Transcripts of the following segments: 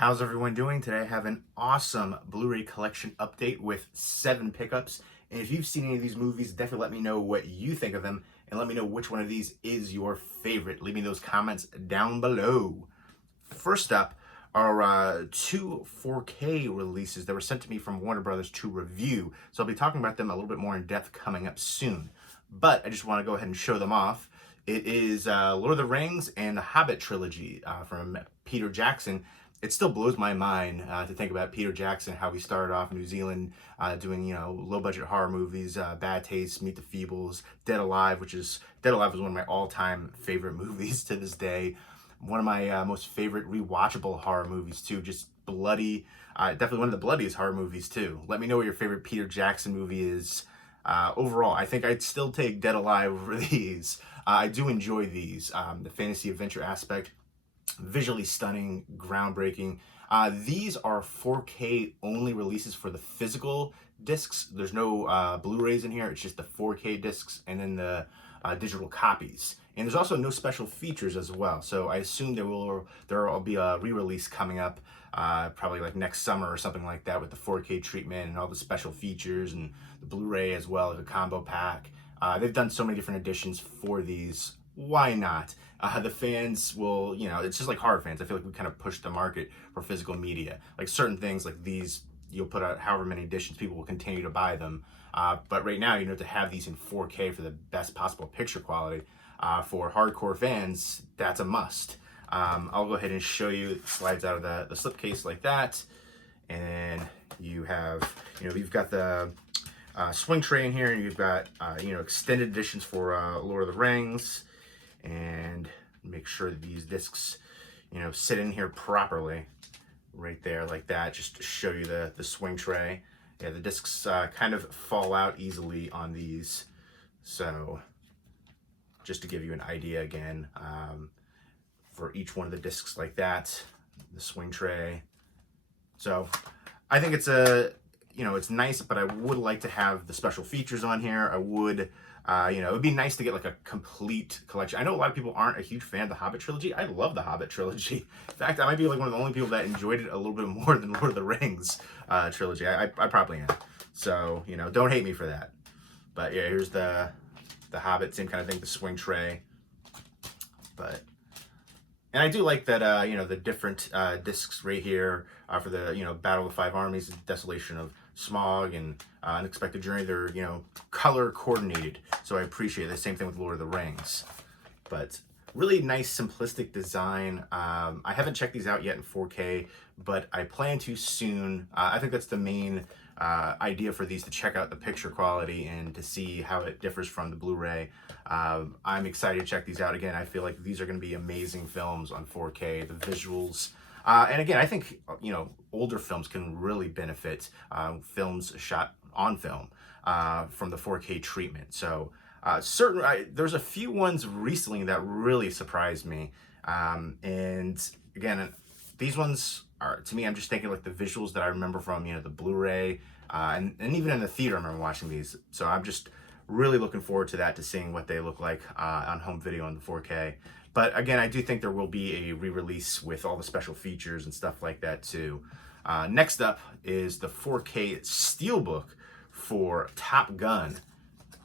How's everyone doing today? I have an awesome Blu-ray collection update with 7 pickups. And if you've seen any of these movies, definitely let me know what you think of them and let me know which one of these is your favorite. Leave me those comments down below. First up are 2 4K releases that were sent to me from Warner Brothers to review. So I'll be talking about them a little bit more in depth coming up soon. But I just want to go ahead and show them off. It is Lord of the Rings and the Hobbit Trilogy from Peter Jackson. It still blows my mind to think about Peter Jackson, how he started off in New Zealand doing, low-budget horror movies, Bad Taste, Meet the Feebles, Dead Alive, Dead Alive was one of my all-time favorite movies to this day. One of my most favorite rewatchable horror movies, too. Just bloody, definitely one of the bloodiest horror movies, too. Let me know what your favorite Peter Jackson movie is. Overall, I think I'd still take Dead Alive over these. I do enjoy these. The fantasy adventure aspect, visually stunning, groundbreaking. These are 4K only releases for the physical discs. There's no Blu-rays in here. It's just the 4K discs and then the digital copies. And there's also no special features as well. So I assume there will be a re-release coming up probably like next summer or something like that with the 4K treatment and all the special features and the Blu-ray as well as a combo pack. They've done so many different editions for these. Why not? The fans will, it's just like horror fans. I feel like we kind of push the market for physical media. Like certain things like these, you'll put out however many editions, people will continue to buy them. But right now, to have these in 4K for the best possible picture quality, for hardcore fans, that's a must. I'll go ahead and show you. It slides out of the slipcase like that. And you have, you've got the swing tray in here, and you've got, extended editions for Lord of the Rings. And make sure that these discs, sit in here properly right there like that, just to show you the swing tray. Yeah, the discs kind of fall out easily on these. So just to give you an idea again, for each one of the discs like that, the swing tray. So I think it's it's nice, but I would like to have the special features on here. I would, it would be nice to get like a complete collection. I know a lot of people aren't a huge fan of the Hobbit Trilogy. I love the Hobbit Trilogy. In fact, I might be like one of the only people that enjoyed it a little bit more than Lord of the Rings trilogy. I probably am. So, don't hate me for that. But yeah, here's the Hobbit, same kind of thing, the swing tray. And I do like that, the different discs right here for the, Battle of the Five Armies, Desolation of Smaug, and Unexpected Journey. They're, color coordinated. So I appreciate the same thing with Lord of the Rings. But really nice, simplistic design. I haven't checked these out yet in 4K, but I plan to soon. I think that's the main idea for these, to check out the picture quality and to see how it differs from the Blu-ray. I'm excited to check these out. Again, I feel like these are going to be amazing films on 4K, the visuals. And again, I think, older films can really benefit films shot on film from the 4K treatment. So there's a few ones recently that really surprised me. And again, these ones are, to me, I'm just thinking like the visuals that I remember from, the Blu-ray, and even in the theater, I remember watching these. So I'm just really looking forward to that, to seeing what they look like on home video on the 4K. But again, I do think there will be a re-release with all the special features and stuff like that too. Next up is the 4K Steelbook for Top Gun.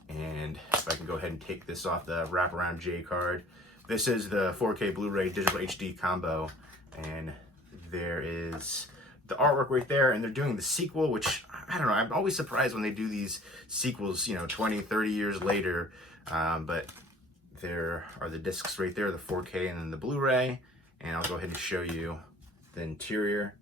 And if I can go ahead and take this off the wraparound J card. This is the 4K Blu-ray Digital HD combo. And there is the artwork right there, and they're doing the sequel, which, I don't know, I'm always surprised when they do these sequels, 20, 30 years later. But there are the discs right there, the 4K and then the Blu-ray. And I'll go ahead and show you the interior.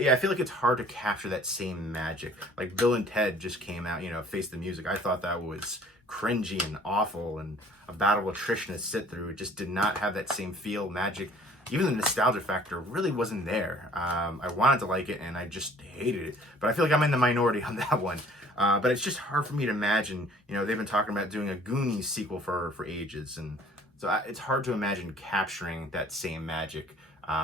Yeah, I feel like it's hard to capture that same magic. Like Bill and Ted just came out, Face the Music. I thought that was cringy and awful and a battle of attrition to sit through. It just did not have that same feel, magic. Even the nostalgia factor really wasn't there. I wanted to like it and I just hated it. But I feel like I'm in the minority on that one. But it's just hard for me to imagine, they've been talking about doing a Goonies sequel for ages. And so it's hard to imagine capturing that same magic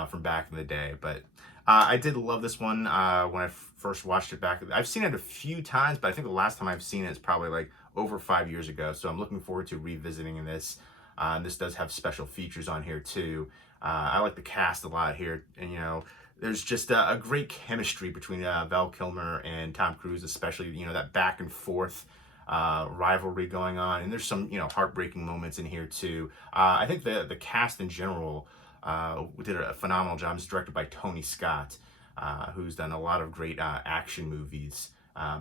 from back in the day. But I did love this one when I first watched it back. I've seen it a few times, but I think the last time I've seen it is probably like over 5 years ago. So I'm looking forward to revisiting this. This does have special features on here too. I like the cast a lot here, and there's just a great chemistry between Val Kilmer and Tom Cruise, especially, that back and forth rivalry going on. And there's some, heartbreaking moments in here too. I think the cast in general did a phenomenal job. It's directed by Tony Scott, who's done a lot of great action movies.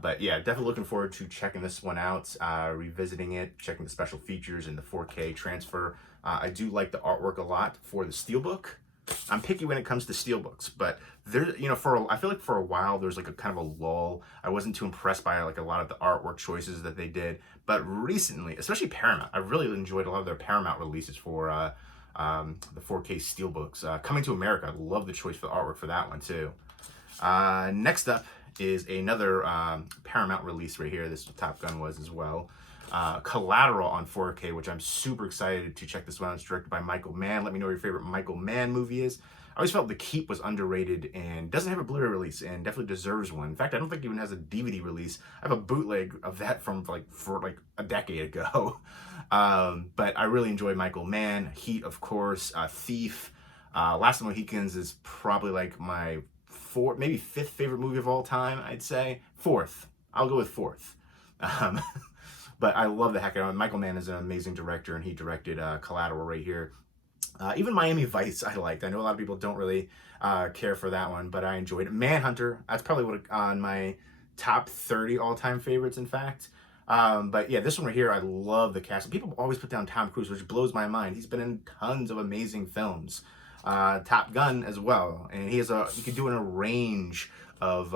But yeah, definitely looking forward to checking this one out, revisiting it, checking the special features and the 4K transfer. I do like the artwork a lot for the Steelbook. I'm picky when it comes to Steelbooks, but there, I feel like for a while there's like a kind of a lull. I wasn't too impressed by like a lot of the artwork choices that they did, but recently, especially Paramount, I really enjoyed a lot of their Paramount releases for the 4K Steelbooks. Coming to America, I love the choice for the artwork for that one too. Next up is another Paramount release right here. This Top Gun was as well. Collateral on 4K, which I'm super excited to check this one out. It's directed by Michael Mann. Let me know what your favorite Michael Mann movie is. I always felt The Keep was underrated and doesn't have a Blu-ray release and definitely deserves one. In fact, I don't think it even has a DVD release. I have a bootleg of that from for a decade ago. But I really enjoy Michael Mann. Heat, of course. Thief. Last of the Mohicans is probably like my maybe fifth favorite movie of all time, I'd say. Fourth. I'll go with fourth. But I love the heck out of it. Michael Mann is an amazing director, and he directed Collateral right here. Even Miami Vice I liked. I know a lot of people don't really care for that one, but I enjoyed it. Manhunter, that's probably on my top 30 all-time favorites, in fact. But yeah, this one right here, I love the cast. People always put down Tom Cruise, which blows my mind. He's been in tons of amazing films. Top Gun as well, and he can do in a range of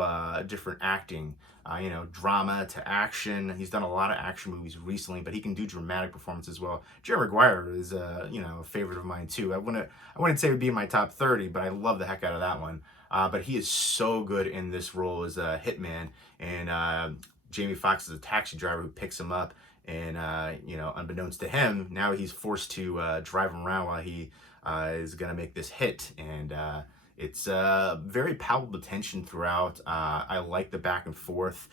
different acting, drama to action. He's done a lot of action movies recently, but he can do dramatic performance as well. J.R.R. Maguire is a favorite of mine too. I wouldn't say it would be in my top 30, but I love the heck out of that one. But he is so good in this role as a hitman, and Jamie Foxx is a taxi driver who picks him up, and unbeknownst to him, now he's forced to drive him around while he is gonna make this hit, and it's very palpable tension throughout. I like the back and forth.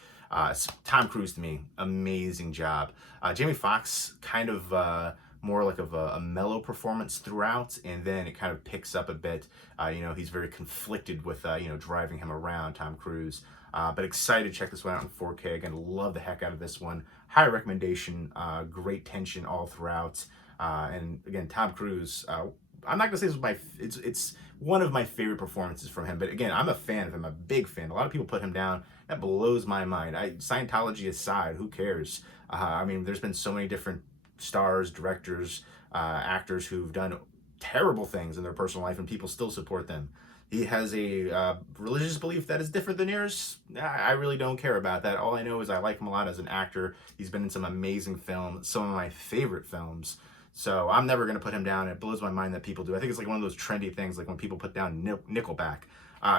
Tom Cruise, to me, amazing job. Jamie Foxx, kind of more like of a mellow performance throughout, and then it kind of picks up a bit. He's very conflicted with driving him around, Tom Cruise. But excited to check this one out in 4K. Again, love the heck out of this one. High recommendation. Great tension all throughout. And again, Tom Cruise. I'm not gonna say it's one of my favorite performances from him, but again, I'm a fan of him, a big fan. A lot of people put him down. That blows my mind. Scientology aside, who cares? There's been so many different stars, directors, actors who've done terrible things in their personal life, and people still support them. He has a religious belief that is different than yours. I really don't care about that. All I know is I like him a lot as an actor. He's been in some amazing films, some of my favorite films. So I'm never going to put him down. It blows my mind that people do. I think it's like one of those trendy things, like when people put down Nickelback.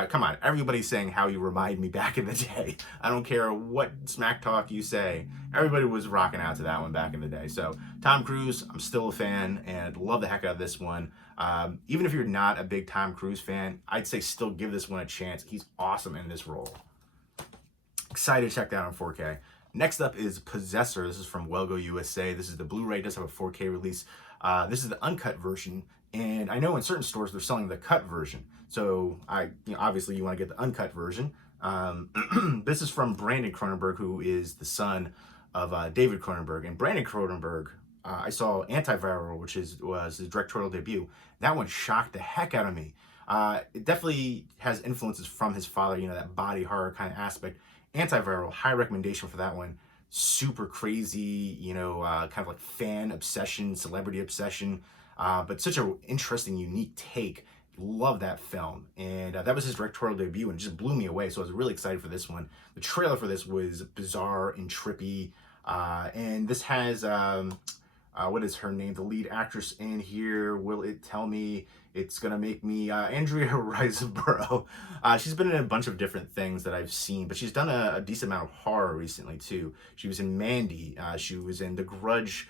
Come on, everybody's saying how you remind me back in the day. I don't care what smack talk you say. Everybody was rocking out to that one back in the day. So Tom Cruise, I'm still a fan and love the heck out of this one. Even if you're not a big Tom Cruise fan, I'd say still give this one a chance. He's awesome in this role. Excited to check that out on 4K. Next up is Possessor. This is from Wellgo USA. This is the Blu-ray. It does have a 4K release. This is the uncut version, and I know in certain stores they're selling the cut version. So obviously you want to get the uncut version. This is from Brandon Cronenberg, who is the son of David Cronenberg. And Brandon Cronenberg, I saw Antiviral, which was his directorial debut. That one shocked the heck out of me. It definitely has influences from his father, that body horror kind of aspect. Antiviral, high recommendation for that one. Super crazy, kind of like fan obsession, celebrity obsession, but such an interesting, unique take. Love that film, and that was his directorial debut, and it just blew me away. So I was really excited for this one. The trailer for this was bizarre and trippy, and this has what is her name? The lead actress in here. Will it tell me? It's gonna make me Andrea Riseborough. She's been in a bunch of different things that I've seen, but she's done a decent amount of horror recently too. She was in Mandy. She was in the Grudge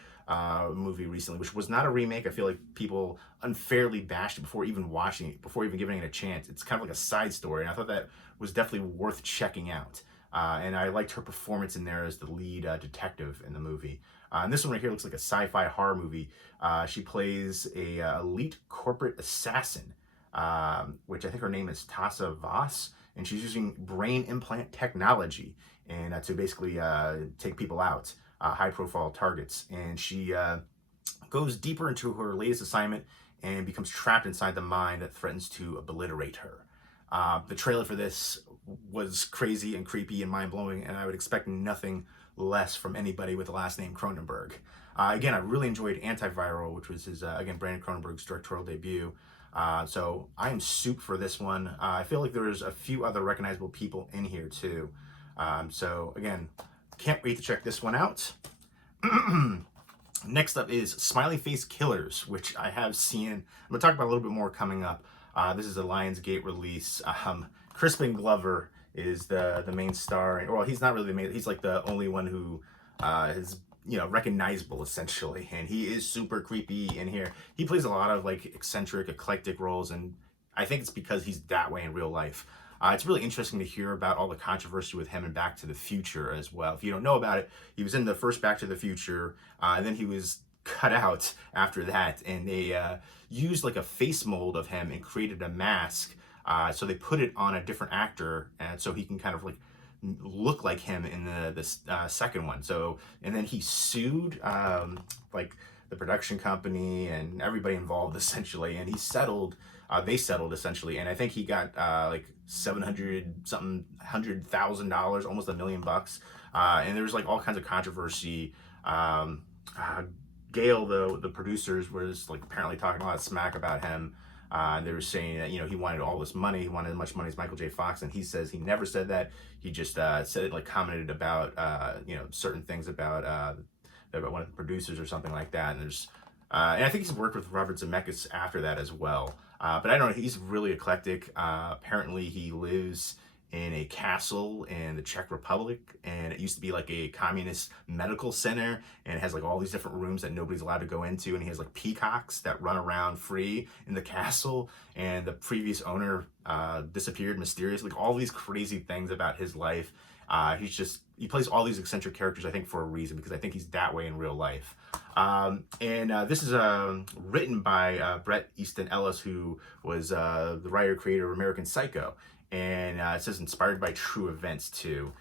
movie recently, which was not a remake. I feel like people unfairly bashed it before even watching it, before even giving it a chance. It's kind of like a side story, and I thought that was definitely worth checking out. And I liked her performance in there as the lead detective in the movie. And this one right here looks like a sci-fi horror movie. She plays a elite corporate assassin. which I think her name is Tassa Voss, and she's using brain implant technology and to basically take people out, high-profile targets. And she goes deeper into her latest assignment and becomes trapped inside the mind that threatens to obliterate her. The trailer for this was crazy and creepy and mind-blowing, and I would expect nothing less from anybody with the last name Cronenberg. Again, I really enjoyed Antiviral, which was his, again, Brandon Cronenberg's directorial debut. So I am soup for this one. I feel like there's a few other recognizable people in here too. So again, can't wait to check this one out. Next up is Smiley Face Killers, which I have seen. I'm going to talk about a little bit more coming up. This is a Lionsgate release. Crispen Glover is the main star. Well, he's not really the main. He's like the only one who is, you know, recognizable essentially, and he is super creepy in here. He plays a lot of like eccentric, eclectic roles, and I think it's because he's that way in real life. It's really interesting to hear about all the controversy with him in Back to the Future as well. If you don't know about it, he was in the first Back to the Future, and then he was cut out after that, and they used like a face mold of him and created a mask. So they put it on a different actor, and so he can kind of like look like him in the second one. So, and then he sued like the production company and everybody involved essentially, and he settled. They settled essentially, and I think he got like $700,000, almost $1 million. And there was like all kinds of controversy. Gail, the producers, was like apparently talking a lot of smack about him. They were saying that, you know, he wanted all this money, he wanted as much money as Michael J. Fox, and he says he never said that. He just said it, like commented about you know, certain things about one of the producers or something like that. And there's and I think he's worked with Robert Zemeckis after that as well. But I don't know, he's really eclectic. Apparently he lives in a castle in the Czech Republic, and it used to be like a communist medical center, and it has like all these different rooms that nobody's allowed to go into, and he has like peacocks that run around free in the castle, and the previous owner disappeared mysteriously. Like all these crazy things about his life. He plays all these eccentric characters, I think, for a reason, because I think he's that way in real life. This is written by Bret Easton Ellis, who was the writer-creator of American Psycho. And it says inspired by true events too.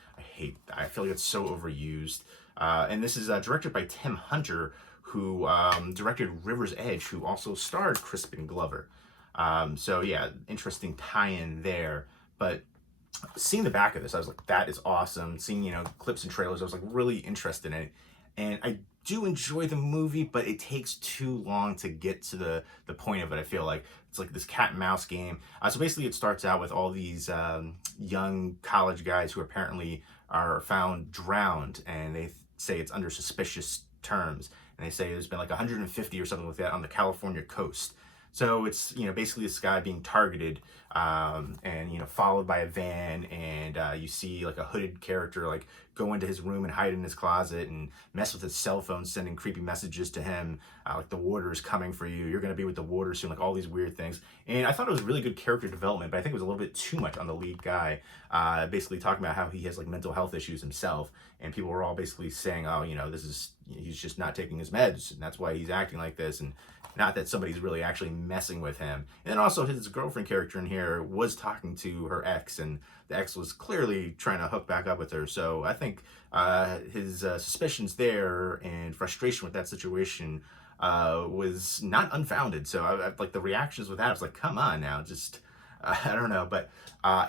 I feel like it's so overused. And this is directed by Tim Hunter, who directed River's Edge, who also starred Crispen Glover. So yeah, interesting tie-in there. But seeing the back of this, I was like, that is awesome. Seeing, you know, clips and trailers, I was like really interested in it. And I do enjoy the movie, but it takes too long to get to the point of it. I feel like it's like this cat and mouse game. So basically it starts out with all these young college guys who apparently are found drowned, and they say it's under suspicious terms. And they say there's been like 150 or something like that on the California coast. So it's, you know, basically this guy being targeted and, you know, followed by a van, and you see like a hooded character like go into his room and hide in his closet and mess with his cell phone, sending creepy messages to him, like the warder is coming for you, you're going to be with the warder soon, like all these weird things. And I thought it was really good character development, but I think it was a little bit too much on the lead guy, basically talking about how he has like mental health issues himself, and people were all basically saying, oh, you know, he's just not taking his meds, and that's why he's acting like this, and not that somebody's really actually messing with him. And then also his girlfriend character in here was talking to her ex, and the ex was clearly trying to hook back up with her. So I think his suspicions there and frustration with that situation was not unfounded. So I like the reactions with that. I was like, come on now, just I don't know. But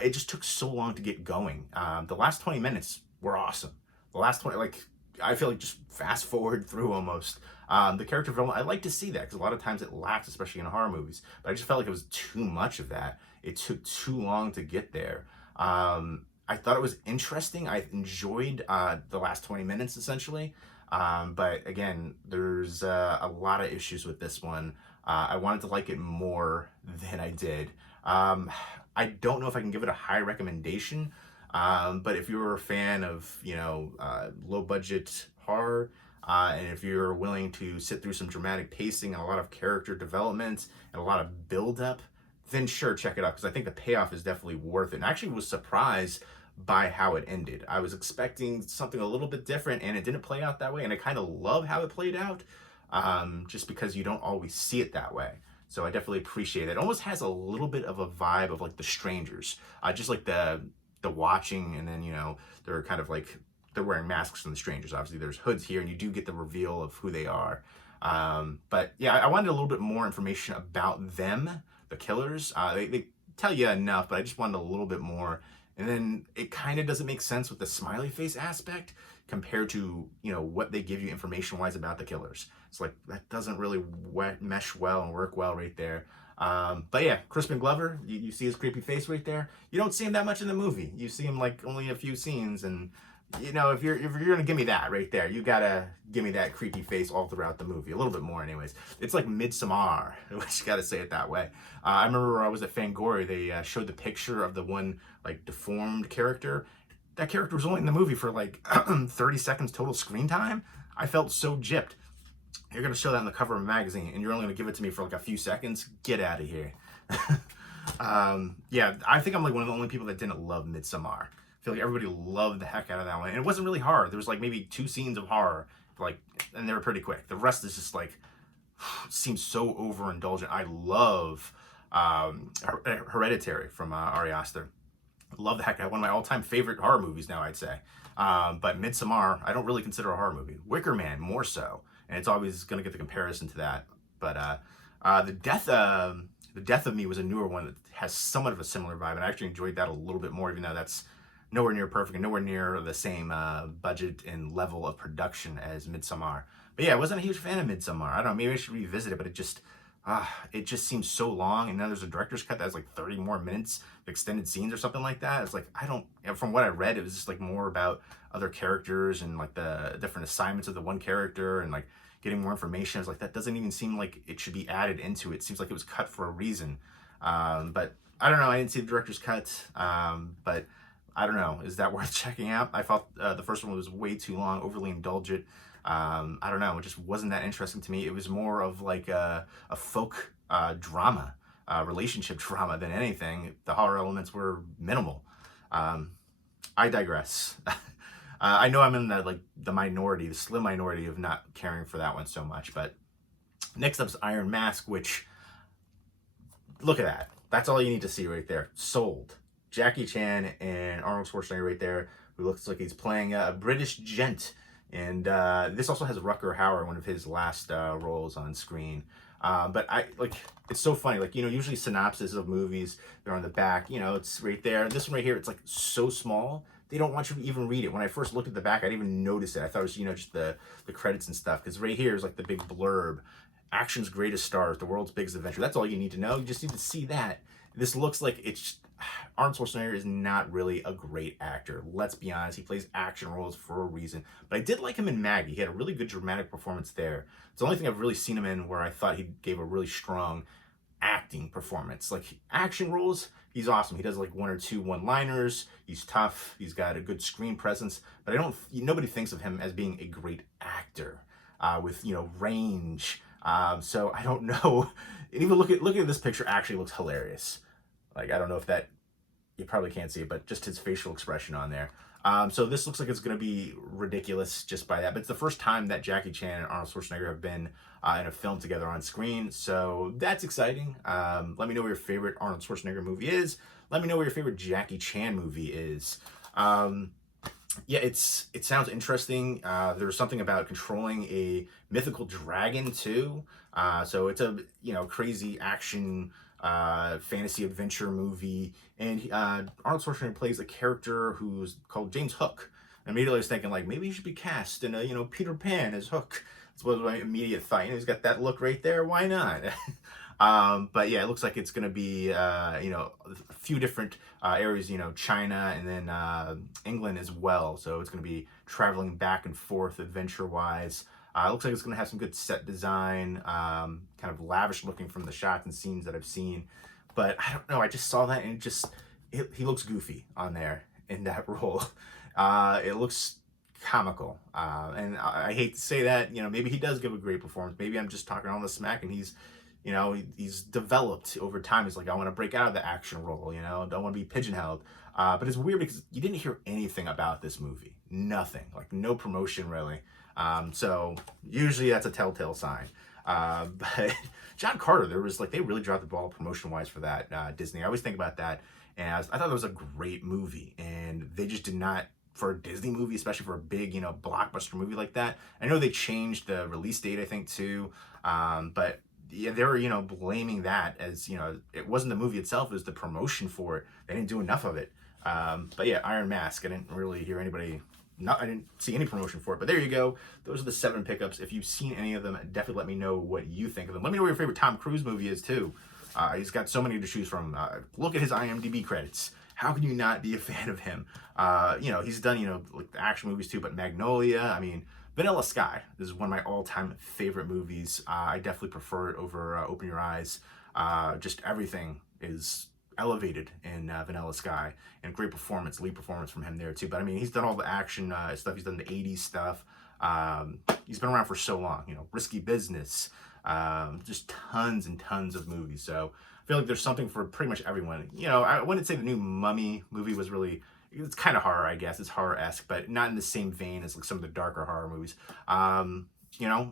it just took so long to get going. The last 20 minutes were awesome. The last 20, like, I feel like just fast forward through almost. The character development, I like to see that, because a lot of times it lacks, especially in horror movies. But I just felt like it was too much of that. It took too long to get there. I thought it was interesting. I enjoyed the last 20 minutes, essentially. But again, there's a lot of issues with this one. I wanted to like it more than I did. I don't know if I can give it a high recommendation. But if you're a fan of, you know, low budget horror, and if you're willing to sit through some dramatic pacing and a lot of character development and a lot of build up, then sure, check it out, because I think the payoff is definitely worth it. And I actually was surprised by how it ended. I was expecting something a little bit different, and it didn't play out that way. And I kind of love how it played out, just because you don't always see it that way. So I definitely appreciate it. It almost has a little bit of a vibe of like The Strangers, just like the watching, and then, you know, they're kind of like, they're wearing masks from The Strangers. Obviously there's hoods here, and you do get the reveal of who they are. But yeah, I wanted a little bit more information about them, the killers. They tell you enough, but I just wanted a little bit more. And then it kind of doesn't make sense with the Smiley Face aspect compared to, you know, what they give you information-wise about the killers. It's like, that doesn't really mesh well and work well right there. But yeah, Crispen Glover, you see his creepy face right there. You don't see him that much in the movie. You see him like only a few scenes, and you know, if you're gonna give me that right there, you gotta give me that creepy face all throughout the movie, a little bit more anyways. It's like Midsommar, which, gotta say it that way. I remember when I was at Fangoria, they showed the picture of the one like deformed character. That character was only in the movie for like 30 seconds total screen time. I felt so gypped. You're gonna show that on the cover of a magazine, and you're only gonna give it to me for like a few seconds? Get out of here. Yeah, I think I'm like one of the only people that didn't love Midsommar. I feel like everybody loved the heck out of that one. And it wasn't really horror. There was like maybe 2 scenes of horror, like, and they were pretty quick. The rest is just like, seems so overindulgent. I love Hereditary from Ari Aster. Love the heck out of it. One of my all-time favorite horror movies now, I'd say. But Midsommar, I don't really consider a horror movie. Wicker Man, more so. And it's always going to get the comparison to that. But the Death of Me was a newer one that has somewhat of a similar vibe. And I actually enjoyed that a little bit more, even though that's nowhere near perfect and nowhere near the same budget and level of production as Midsommar. But yeah, I wasn't a huge fan of Midsommar. I don't know, maybe I should revisit it, but it just seems so long. And now there's a director's cut that's like 30 more minutes of extended scenes or something like that. It's like, from what I read, it was just like more about other characters and like the different assignments of the one character and like getting more information. It's like, that doesn't even seem like it should be added into it. It seems like it was cut for a reason. But I don't know, I didn't see the director's cut, but I don't know, is that worth checking out? I felt the first one was way too long, overly indulgent. I don't know, it just wasn't that interesting to me. It was more of like a folk drama, relationship drama than anything. The horror elements were minimal. I digress. I know I'm in the minority, the slim minority of not caring for that one so much, but next up is Iron Mask, which, look at that. That's all you need to see right there. Sold. Jackie Chan and Arnold Schwarzenegger right there, who looks like he's playing a British gent. And this also has Rutger Hauer, one of his last roles on screen. But it's so funny. Like, you know, usually synopses of movies, they're on the back, you know, it's right there. This one right here, it's like so small, they don't want you to even read it. When I first looked at the back, I didn't even notice it. I thought it was, you know, just the credits and stuff. Because right here is like the big blurb. Action's greatest stars, the world's biggest adventure. That's all you need to know. You just need to see that. This looks like it's... Arnold Schwarzenegger is not really a great actor. Let's be honest. He plays action roles for a reason. But I did like him in Maggie. He had a really good dramatic performance there. It's the only thing I've really seen him in where I thought he gave a really strong acting performance. Like, action roles, he's awesome. He does like 1 or 2 one-liners. He's tough. He's got a good screen presence. But nobody thinks of him as being a great actor with, you know, range. So I don't know. And even looking at this picture actually looks hilarious. Like, I don't know if that, you probably can't see it, but just his facial expression on there. So this looks like it's going to be ridiculous just by that. But it's the first time that Jackie Chan and Arnold Schwarzenegger have been in a film together on screen. So that's exciting. Let me know what your favorite Arnold Schwarzenegger movie is. Let me know what your favorite Jackie Chan movie is. Yeah, it sounds interesting. There's something about controlling a mythical dragon too. So it's a, you know, crazy action fantasy adventure movie, and Arnold Schwarzenegger plays a character who's called James Hook. And immediately I was thinking, like, maybe he should be cast in a, you know, Peter Pan as Hook. That's what my immediate thought. You know, he's got that look right there. Why not? But yeah, it looks like it's going to be, you know, a few different areas, you know, China and then England as well. So it's going to be traveling back and forth adventure-wise. It looks like it's going to have some good set design, kind of lavish looking from the shots and scenes that I've seen. But I don't know, I just saw that and he looks goofy on there in that role. It looks comical. And I hate to say that, you know, maybe he does give a great performance. Maybe I'm just talking all the smack and he's, you know, he's developed over time. He's like, I want to break out of the action role, you know, don't want to be pigeonholed. But it's weird because you didn't hear anything about this movie. Nothing. Like, no promotion, really. So usually that's a telltale sign. But John Carter, there was like, they really dropped the ball promotion wise for that, Disney. I always think about that, and I thought that was a great movie, and they just did not, for a Disney movie, especially for a big, blockbuster movie like that. I know they changed the release date, I think, too. But yeah, they were, blaming that as, it wasn't the movie itself, it was the promotion for it. They didn't do enough of it. But yeah, Iron Mask, I didn't really hear anybody, I didn't see any promotion for it. But there you go. Those are the 7 pickups. If you've seen any of them, definitely let me know what you think of them. Let me know what your favorite Tom Cruise movie is, too. He's got so many to choose from. Look at his IMDb credits. How can you not be a fan of him? He's done, like action movies too, but Magnolia, I mean, Vanilla Sky, this is one of my all-time favorite movies. I definitely prefer it over Open Your Eyes. Just everything is elevated in Vanilla Sky, and great performance, lead performance from him there too. But I mean, he's done all the action stuff. He's done the 80s stuff. He's been around for so long, Risky Business, just tons and tons of movies. So I feel like there's something for pretty much everyone. I wouldn't say the new Mummy movie was really, it's kind of horror, I guess. It's horror-esque, but not in the same vein as like some of the darker horror movies.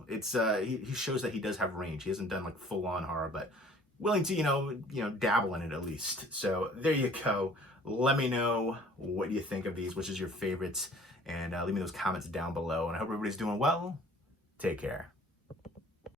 It's he shows that he does have range. He hasn't done like full-on horror, but willing to dabble in it at least. So there you go. Let me know what you think of these, which is your favorites, and leave me those comments down below. And I hope everybody's doing well. Take care.